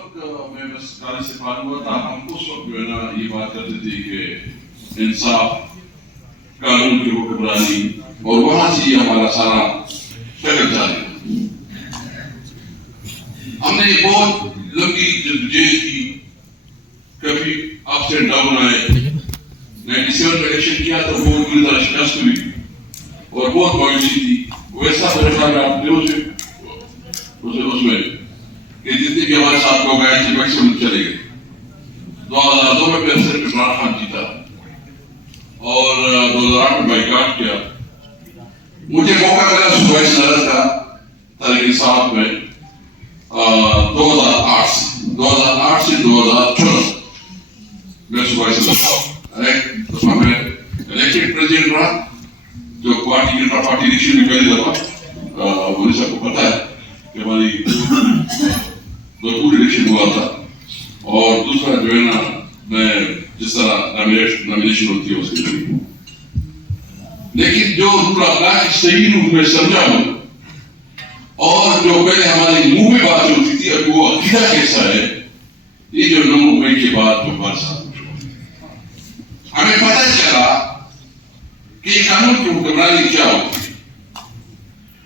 وقت میں بس کالج سے فارغ ہوا تھا، ہم اس وقت جو ہے نا یہ بات کرتے تھے کہ انصاف، قانون کی حکمرانی، اور وہاں سے یہ ہمارا سارا شکل جاری۔ ہم نے یہ بہت لمبی جدوجہد کی، کبھی اپس اینڈ ڈاؤن آئے۔ 97 میں الیکشن کیا تو بہت بری طرح شکست ہوئی اور بہت مایوسی تھی۔ ویسا میرے خیال میں آپ نے اس میں کہ جتنے بھی ہمارے ساتھ لوگ آئے تھے میکسیمم چلے گئے۔ 2002 میں پریزیڈنٹ عمران خان جیتا اور 2008 میں بائیکاٹ کیا۔ مجھے موقع ملا صوبائی صدارت کا تحریک انصاف میں 2008 سے 2014 میں صوبائی صدارت، اس میں میں الیکٹڈ پریزیڈنٹ رہا، جو پارٹی انٹر پارٹی الیکشن میں پہلی دفعہ مجھے سب کو پتہ ہے کہ ہماری بھرپور الیکشن ہوا تھا۔ اور دوسرا جو ہے نا میں جس طرح نامینیشن ہوتی ہے اس کے لیے، لیکن جو رول آف لا کی صحیح روپ میں سمجھا ہوں اور جو پہلے ہماری منہ میں بات ہوتی تھی اب وہ عقیدہ کیسا ہے، یہ جو 9 مئی کے بعد جو ہمارے ساتھ ہمیں پتہ چلا کہ قانون کی حکمرانی کیا ہوتی ہے،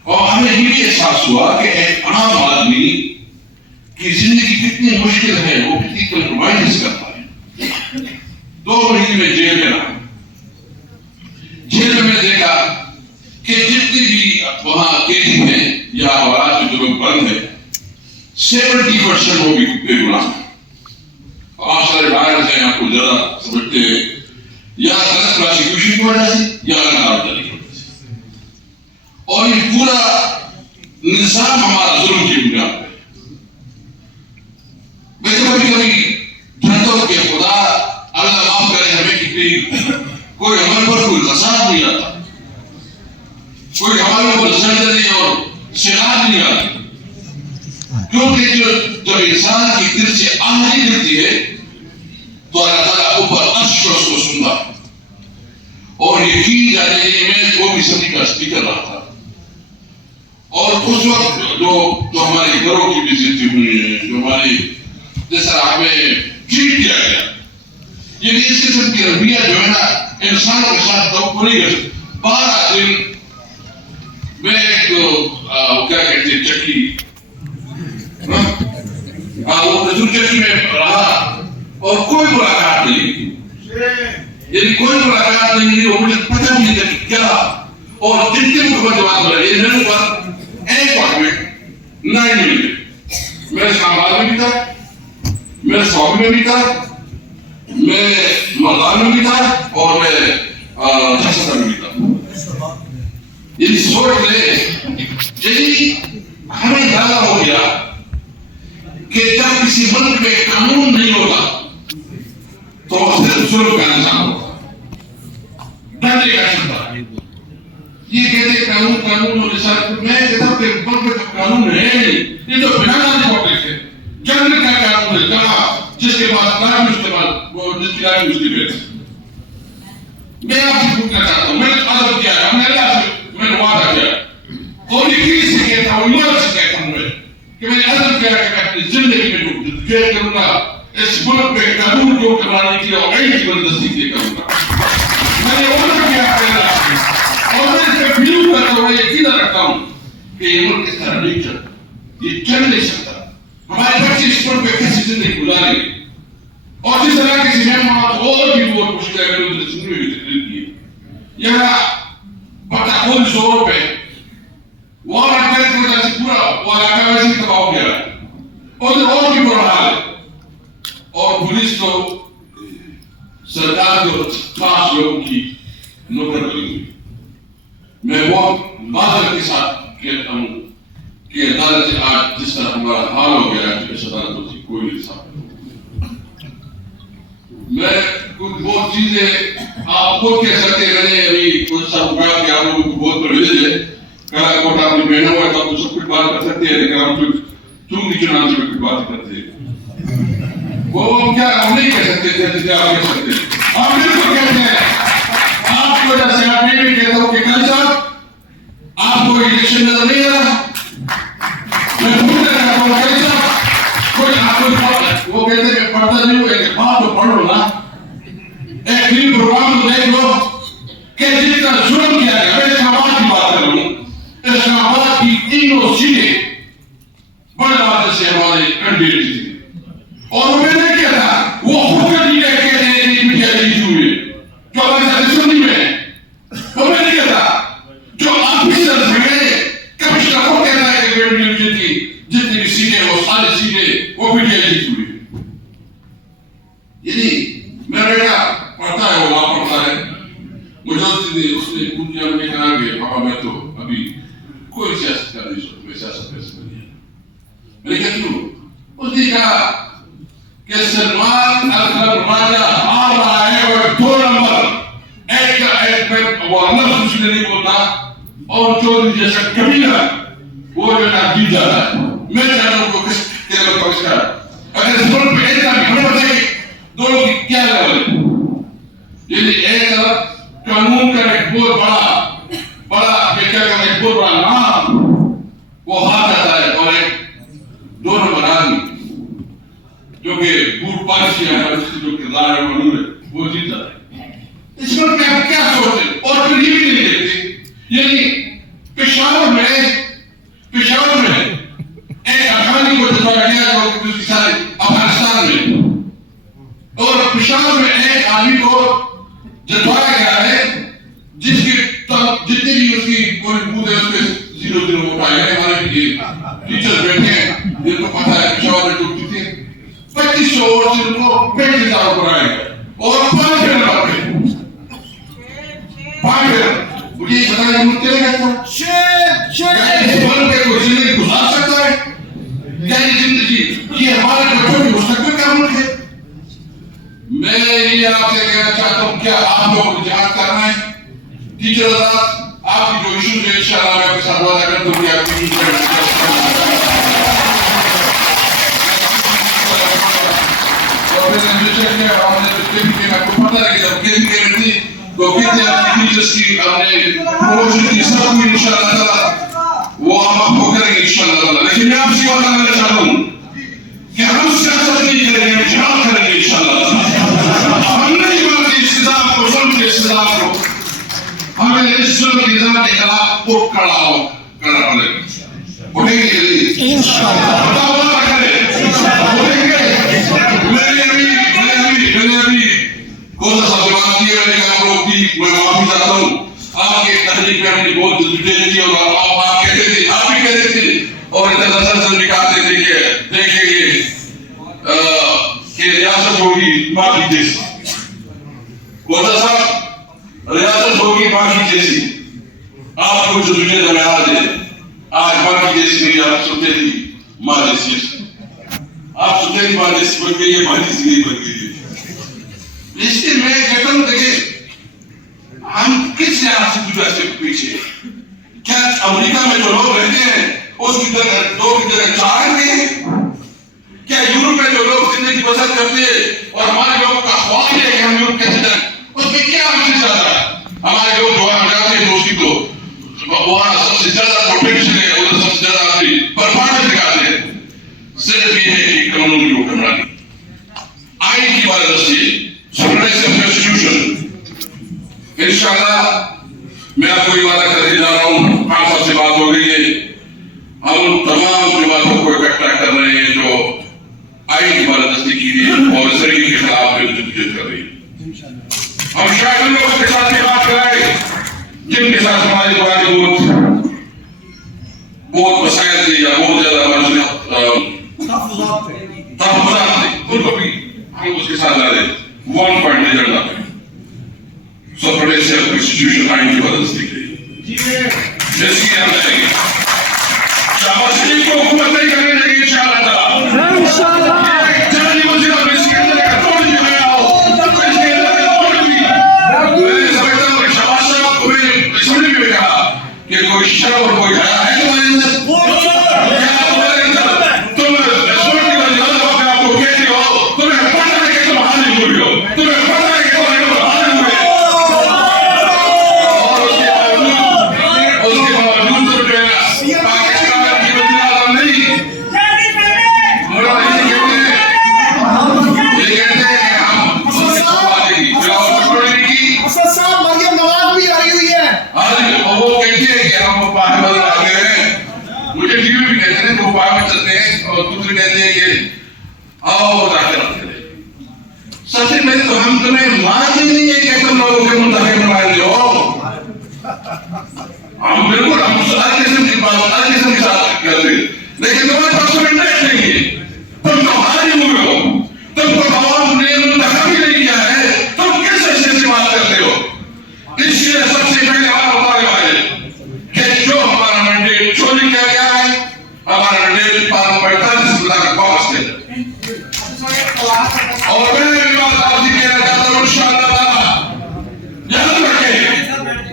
اور ہمیں یہ بھی احساس ہوا کہ ایک عام آدمی کی زندگی کتنی مشکل ہے، وہ کتنی کمپرومائز کرتا ہے۔ 2 مہینے میں جیل میں رہا۔ جیل میں دیکھا کہ جتنی بھی وہاں قیدی ہیں یا حوالات میں جو لوگ بند ہیں 70% وہ بھی بے گناہ ہیں۔ آپ سارے باہر سے آپ کو زیادہ سمجھتے ہیں یا غلط پروسیکیوشن کی وجہ سے یا غلط کارروائی کی وجہ سے، اور یہ پورا نظام ہمارا ظلم کی بنیاد پہ۔ میں تو کبھی ڈرتا ہوں کہ خدا اللہ معاف کرے ہمیں کہ کوئی ہمارے پر کوئی غصہ نہیں آتا، کوئی ہمارے اوپر زلزلے اور سیلاب نہیں آتی، کیونکہ جب انسان کی دل سے آہ نکلتی ہے تو اللہ تعالیٰ اوپر عرش اس کو سنتا ہے۔ اور یقین جانے میں وہ بھی سبھی کا اسپیکر رہا تھا، اور اس وقت جو ہمارے گھروں کی بھی زندگی ہوئی ہے، جو ہماری جس طرح ہمیں ٹریٹ کیا گیا، یہ اس قسم کی رویہ جو ہے نا انسانوں کے ساتھ توقع نہیں کر سکتا۔ 12 دن میں ایک کیا کہتے ہیں چکی چکی میں رہا اور کوئی ملاقات نہیں، یعنی کوئی ملاقات نہیں ہوئی، اور مجھے پتہ نہیں تھا کہ کیا، اور جتنے مقبر جواب ملا یہ میرے پاس ایک وقت میں 9 ملے، میں اسلام آباد میں بھی تھا، میں سعودی میں بھی تھا، میں مردان میں بھی تھا، اور میں جھسر میں بھی تھا۔ یہ سوچ لے یعنی ہمیں اندازہ ہو گیا کہ جب کسی ملک میں قانون نہیں ہوتا تو صرف ظلم کا نظام ہوتا، ڈرنے کا چلتا۔ یہ کہتے قانون اور رسالت، میں کہتا ہوں کہ ملک میں تو قانون ہے نہیں، یہ تو بنانا پبلک ہے۔ جنگل کا قانون ہے، کہاں جس کے پاس قانون استعمال وہ جس کی رائے اس کی بیٹھ۔ میں آپ سے پوچھنا چاہتا ہوں، میں نے عزم کیا ہے، میں نے وعدہ کیا اور یقین سے کہتا ہوں، ایمان سے کہتا ہوں میں کہ میں نے عزم کیا کہ میں اپنی زندگی میں جدوجہد کروں گا اس ملک میں قانون کو کرانے کی اور آئین کی بندستی کے لیے کروں گا۔ میں نے عمر کیا ہے اور میں اس پہ بلیو کرتا ہوں، میں یقین رکھتا ہوں کہ یہ ملک اس طرح نہیں چلتا، یہ چل نہیں سکتا۔ ہمارے بچے اس ملک میں کیسی زندگی گزاریں گے، اور جس طرح کسی مہمان اور بھی بہت مشکل ہے، میں نے سننے میں تقریر کی یہاں پتہ کون زور پہ وہاں اٹھنے کی وجہ سے پورا وہ علاقہ ویسے ہی تباہ ہو گیا ہے، اور بھی برا حال ہے، اور پولیس تو سرکار کو خاص لوگوں کی نوکر بنی ہوئی۔ میں بہت معذرت کے ساتھ کہتا ہوں کہ عدالت سے آج جس طرح ہمارا حال ہو گیا ہے اس عدالتوں سے کوئی نہیں صاف۔ میں کچھ بہت چیزیں آپ خود کہہ سکتے ہیں، ابھی کچھ سا ہوگا کہ آپ لوگوں کو بہت پرویلیج ہے، کلا کوٹ آپ نے پہنا ہوا ہے تو آپ سب کچھ بات کر سکتے ہیں، لیکن ہم چونگی چنانچہ میں کچھ بات کرتے ہیں وہ کیا ہم نہیں کہہ سکتے تھے جیسے آپ کہہ سکتے ہیں، آپ بالکل کہتے ہیں۔ آپ کی وجہ سے آپ یہ بھی کہتا ہوں کہ کل صاحب آپ کو الیکشن نظر نہیں آ رہا، میں بھول رہا ہوں کل صاحب کوئی آپ کو وہ کہتے ہیں کہ پڑھتا نہیں ہوگا کہ بات تو پڑھ لو نا. ایک دن پروگرام تو دیکھ لو کہ جس کا ظلم کیا گیا. میں اسلام آباد کی بات کر رہا ہوں. اسلام آباد کی تینوں سیٹیں بڑے بات سے ہمارے کینڈیڈیٹ تھے اور میں نے کیا تھا وہ حکومت ہی کہتے ہیں کہ میڈیا جیتی ہوئی جو ہمارے ساتھ اسمبلی میں وہ میں نے کیا تھا جو آفیسر میں کمشنر کو کہتا ہے کہ میڈیا جیتی جتنی بھی سیٹیں وہ ساری سیٹیں وہ میڈیا جیتی ہوئی. یعنی میرا بیٹا پڑھتا ہے وہ وہاں پڑھتا ہے. مجھے اس نے پوچھا ہم نے کہا کہ پاپا میں تو ابھی کوئی سیاست کا نہیں سوچ میں سیاست کا اس میں نہیں. میں نے کہا کیوں؟ اس نے کہا کہ سلمان الخرمانہ آ رہا ہے اور 2 نمبر ایک کا ایک پہ وہ لفظ اس نے نہیں بولتا اور چوری جیسا کبیرہ وہ جو نا جیت جاتا ہے. میں چاہتا ہوں کو کس لیول پر اس کا اگر اس پر پہ ایک بھی ہمیں بتائے دونوں کی کیا لیول ہے. یعنی ایک طرف قانون کا ایک بہت بڑا کیا کہتے ہیں ایک بہت بڑا نام وہ ہاتھ آتا ہے اور ایک 2 نمبر آدمی جو کہ بوٹ پارسی ہے اس کی جو کردار ہے وہ جیتا ہے. اس پر کیا سوچتے اور پھر یہ بھی نہیں دیکھتے. یعنی پشاور میں ایک افغانی کو جتوایا گیا جو کہ سارے افغانستان میں اور پشاور میں ایک آدمی کو جتوایا گیا ہے جس کی جتنے بھی اس کی کوئی بوت ہے اس پہ 0 ووٹ آئے ہیں. ہمارے ٹیچر بیٹھے ہیں جن کو پتا ہے پشاور میں جو جیتے 2500 ووٹ سے ان کو 35,000 ووٹ آئے اور 5 فیل آتے ہیں. 5 فیل مجھے یہ بتایا کہ مجھے کیا کہتا ہے کیا اس بل پہ کوئی زندگی گزار سکتا ہے؟ کیا یہ زندگی یہ ہمارے بچوں کی مستقبل کا ملک ہے؟ میں یہ آپ سے کہنا چاہتا ہوں کیا آپ لوگوں کو جہاد کرنا ہے؟ ٹیچر حضرات آپ کی جو ایشوز ہے انشاءاللہ میں آپ کے ساتھ وعدہ کرتا ہوں کہ آپ کی ایشوز اور پھر انجیشن میں ہم نے جو بھی آپ کو پتہ ہے کہ جب کیلیم کے رہتی تو کتنے آپ کی ٹیچرز کی ہم نے پروموشن کی سب کو انشاءاللہ تعالیٰ وہ ہم آپ کو کریں گے انشاءاللہ تعالیٰ. لیکن میں آپ سے وعدہ کرنا چاہتا ہوں کہ ہم سیاست نہیں کریں گے ہم جہاد کریں گے انشاءاللہ. ہم نہیں مانتے اس نظام کو ظلم کے اس نظام کو. ہمیں اس ظلم کے نظام کے خلاف کرنا پڑے گا. اٹھیں گے جلدی انشاءاللہ. وعدہ کریں اٹھیں گے. میں نے ابھی کوزہ صاحب سے بات کی ہے. میں نے کہا آپ لوگ بھی میں معافی چاہتا ہوں. آپ کے تحریک پہ ہم نے بہت ڈیٹیل تھی اور آپ کہتے تھے آپ بھی کہتے تھے اور انٹرنیشنل بھی کہتے تھے کہ دیکھیں گے کہ ریاست ہوگی باقی جیسی. کوزہ صاحب ریاست ہوگی باقی جیسی. آپ کو جو تجھے درمیان دے آج باقی جیسی نہیں. آپ سنتے تھی ماں جیسی آپ سنتے تھی ماں جیسی بن گئی ہے ماں جیسی نہیں بن گئی ہے. اس لیے میں کہتا ہوں دیکھیں ہم کس لحاظ سے جدا سے پیچھے کیا امریکہ میں جو لوگ رہتے ہیں اس کی طرح 2 کی طرح 4 ہیں؟ کیا یورپ میں جو لوگ زندگی بسر کرتے ہیں اور ہمارے لوگوں کا خواب ہے کہ ہم یورپ کیسے جائیں اس میں کیا مجھے زیادہ ہے؟ ہمارے لوگ جو ہم جاتے ہیں دوستی کو وہاں سب سے زیادہ پروٹیکشن ہے ادھر سب سے زیادہ اپنی پرفارمنس دکھاتے ہیں. صرف یہ ہے کہ قانون کی حکمرانی آئین کی بالادستی سپریس آف کنسٹیٹیوشن. انشاءاللہ میں آپ کو یہ وعدہ کرنے جا رہا ہوں. خان صاحب سے بات ہو گئی ہے. ہم ان تمام جماعتوں کو اکٹھا کر رہے ہیں جو آئین کی بالادستی کی ہے اور اس طریقے کے خلاف جدوجہد کر رہی ہے. ہم شاید ان لوگوں کے ساتھ یہ بات کرائیں جن کے ساتھ ہماری پرانی بہت مسائل تھے یا بہت زیادہ ہمارے تحفظات تھے ان کو بھی ہم اس کے ساتھ لا دیں. 1 پوائنٹ ایجنڈا پہ سپریس آف کنسٹیٹیوشن آئین کی بالادستی کے لیے جیسی کہ ہم جائیں گے. شہباز شریف کو حکومت نہیں کرنے دیں گے انشاءاللہ تعالیٰ. یہ جنرل وزیر اور اس کے اندر ایک توڑ بھی گیا ہو اس کے اندر ایک توڑ بھی. میں سمجھتا ہوں کہ شہباز صاحب کو میں اسمبلی میں کہا کہ کوئی شرم اور کوئی حیا ہے تمہارے اندر؟ کیا تمہارے اندر تم ریسٹورنٹ کی وجہ سے آپ کو کہتے ہو تمہیں پتہ ہے کہ تم حاضر ہوئی ہو تمہیں پتہ ہے کہ تم حاضر ہوئے اور اس کے باوجود جو ہے اسٹیبلشمنٹ کہتے ہیں کہ آؤ مذاکرات کریں. سب سے پہلے تو ہم تمہیں مانتے نہیں ہے کہ تم لوگوں کے منتخب نمائندے ہو. ہم بالکل ہر قسم کی بات ہر قسم کے ساتھ کرتے ہیں, لیکن تمہارے پاس کوئی انٹرسٹ نہیں ہے. تم تو حاضر ہوئے ہو, تم کو عوام نے منتخب ہی نہیں کیا ہے, تم کس حیثیت سے بات کرتے ہو؟ اس لیے سب سے پہلے آپ مطالبہ ہے کہ جو ہمارا مینڈیٹ چوری کیا گیا ہے, ہمارا مینڈیٹ پارا پڑتا ہے جس اللہ کا واپس لے جائے. اور میں بھی بات آپ سے کہنا چاہتا ہوں انشاءاللہ تعالیٰ یاد رکھیں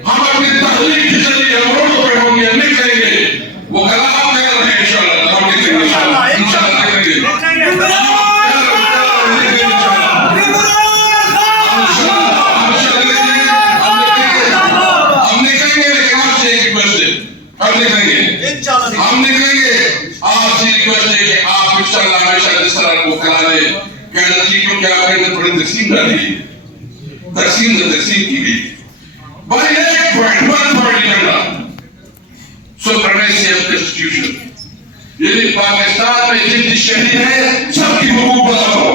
ہم اپنی تحریک کے ذریعے روڈوں پہ ہوں گے, نکلیں گے, وہ کلام کہہ رہے ہیں انشاءاللہ ہم نکلیں گے, انشاءاللہ نکلیں گے. ہم نکلیں گے. آپ سے ریکویسٹ ہے کہ آپ انشاءاللہ ہمیشہ جس طرح کو کرارے کہنا چاہیے, کیونکہ آپ کے اندر بڑی تقسیم ڈالی ہے, تقسیم کی گئی. بھائی ایک point, one point agenda, supremacy of constitution, یعنی پاکستان میں جتنی شہری ہے سب کی حقوق برابر ہو.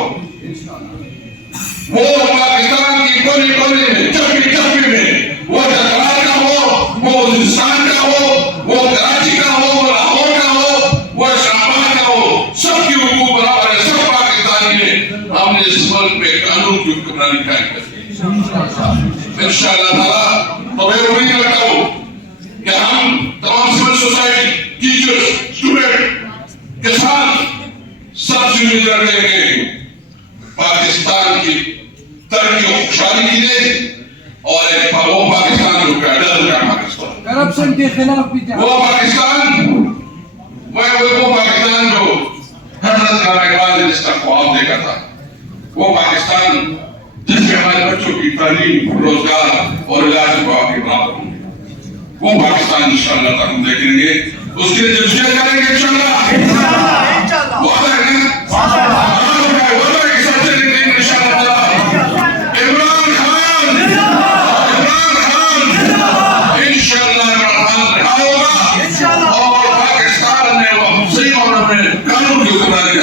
وہ پاکستان کی کونے کونے میں, چپی میں, وہ جھارکھنڈ کا ہو, وہ ہندوستان کا ہو, وہ کراچی کا ہو, وہ لاہور کا ہو, وہ اسلام آباد کا ہو, سب کی حقوق برابر ہے. سب پاکستانی ہیں. ہم نے اس ملک میں قانون کی حکمرانی قائم کر دی انشاءاللہ تعالیٰ. تو میں امید رکھتا ہوں کہ ہم تمام سول سوسائٹی, ٹیچرز, اسٹوڈنٹ, کسان سب سے امید رکھتے ہیں کہ پاکستان کی ترقی و خوشحالی کی دے, اور ایک وہ پاکستان جو قیادت کا پاکستان, کرپشن کے خلاف بھی وہ پاکستان, وہ پاکستان جو حضرت علامہ اقبال نے جس کا خواب دیکھا تھا, وہ پاکستان جس میں ہمارے بچوں کی تعلیم, روزگار اور علاج کو آپ کے برابر ہوں گے, وہ پاکستان انشاءاللہ تک ہم دیکھیں گے. اس کے لیے جدوجہد کریں گے انشاءاللہ. وعدہ ہے نا, وعدہ کے ساتھ چلیں گے انشاءاللہ تعالیٰ. عمران خان انشاءاللہ رہا ہوگا, اور پاکستان میں وہ صحیح معنوں میں قانون کی حکمرانی